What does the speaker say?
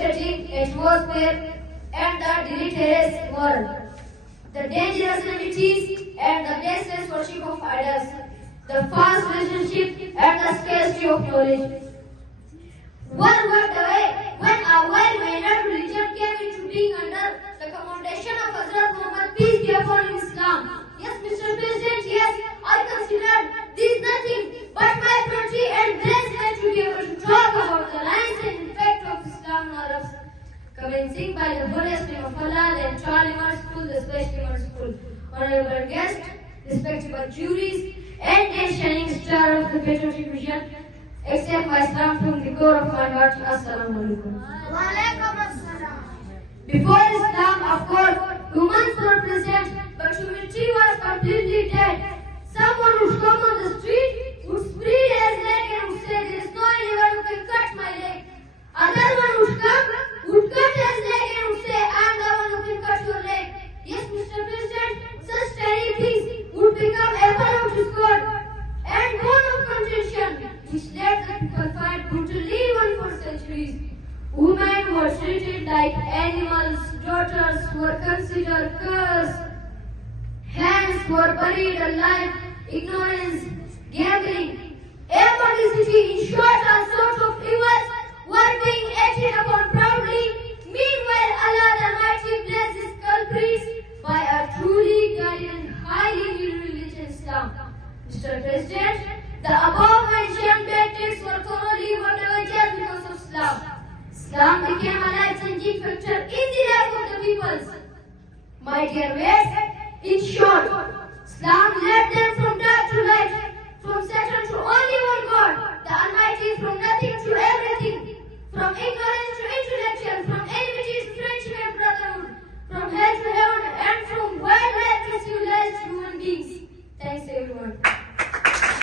devastating atmosphere and the deleterious moral, the dangerous enmities and the baseless worship of idols, the false relationship and the scarcity of knowledge. One walked away when a well-mannered religion came into being under the commendation of Hazrat Muhammad, peace be upon him, Islam. Yes, Mr. President, yes, I considered this nothing but my country and blessed man to be able to talk about the lines and impact of Islam on Arabs, commencing by the holiest name of Allah, the entire Iman School, the Special Iman School. Honorable guests, respectable juries, and a shining star of the patriotic vision, accept my salam from the core of my heart. Assalamu alaikum. Wa alaikum assalam. Before Islam, of course, humans were present, but humanity was completely dead. Someone would come on the street, would spread his leg and would say, there is no anyone who can cut my leg. Another one would come, would cut his leg and would say, I am the one who can cut your leg. Yes, Mr. President, such tiny things would become ever out of God and bone of contention, which let the people fight brutally even for centuries. Women were treated like animals, daughters were considered cursed, hands were buried alive, ignorance, gambling, immodesty, in short, all sorts of evils were being acted upon proudly. Meanwhile, Allah the Almighty blesses culprits by a truly guided and highly real religion, Islam. Mr. President, the above-mentioned bad texts were thoroughly wiped away just because of Islam. Islam became a life-changing factor in the life of the peoples. My dear mates,